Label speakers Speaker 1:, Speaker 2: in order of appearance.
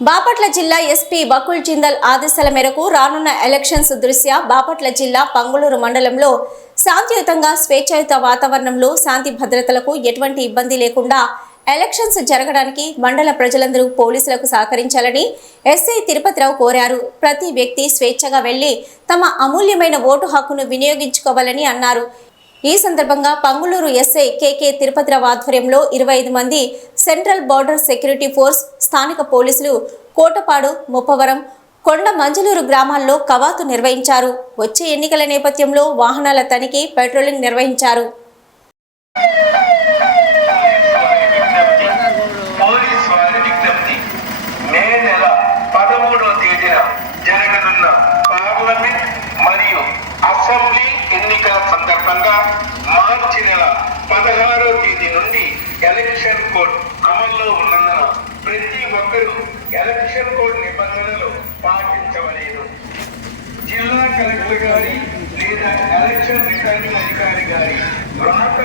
Speaker 1: బాపట్ల జిల్లా SP buckle Jindal ఆదేశాల మేరకు రానున్న ఎలక్షన్స్ దృష్ట్యా బాపట్ల జిల్లా పంగులూరు మండలంలో శాంతియుతంగా స్వేచ్ఛాయుత వాతావరణంలో శాంతి భద్రతలకు ఎటువంటి ఇబ్బంది లేకుండా ఎలక్షన్స్ జరగడానికి మండల ప్రజలందరూ పోలీసులకు సహకరించాలని ఎస్ఐ తిరుపతిరావు కోరారు. ప్రతి వ్యక్తి స్వేచ్ఛగా వెళ్ళి తమ అమూల్యమైన ఓటు హక్కును వినియోగించుకోవాలని అన్నారు. ఈ సందర్భంగా పంగులూరు ఎస్ఐ కేకే తిరుపతిరావు ఆధ్వర్యంలో ఇరవై ఐదు మంది సెంట్రల్ బార్డర్ సెక్యూరిటీ ఫోర్స్ స్థానిక పోలీసులు కోటపాడు ముప్పవరం కొండ మంజలూరు గ్రామాల్లో కవాతు నిర్వహించారు. వచ్చే ఎన్నికల నేపథ్యంలో వాహనాల తనిఖీ పెట్రోలింగ్ నిర్వహించారు.
Speaker 2: పార్లమెంట్ ఎన్నికల సందర్భంగా మార్చి నెల పదహారో తేదీ నుండి ఎలక్షన్ కోడ్ అమల్లో ఉన్నందున ప్రతి ఒక్కరూ ఎలక్షన్ కోడ్ నిబంధనలు పాటించవలేదు. జిల్లా కలెక్టర్ గారి లేదా ఎలక్షన్ రిటర్నింగ్ అధికారి గారి వ్రాత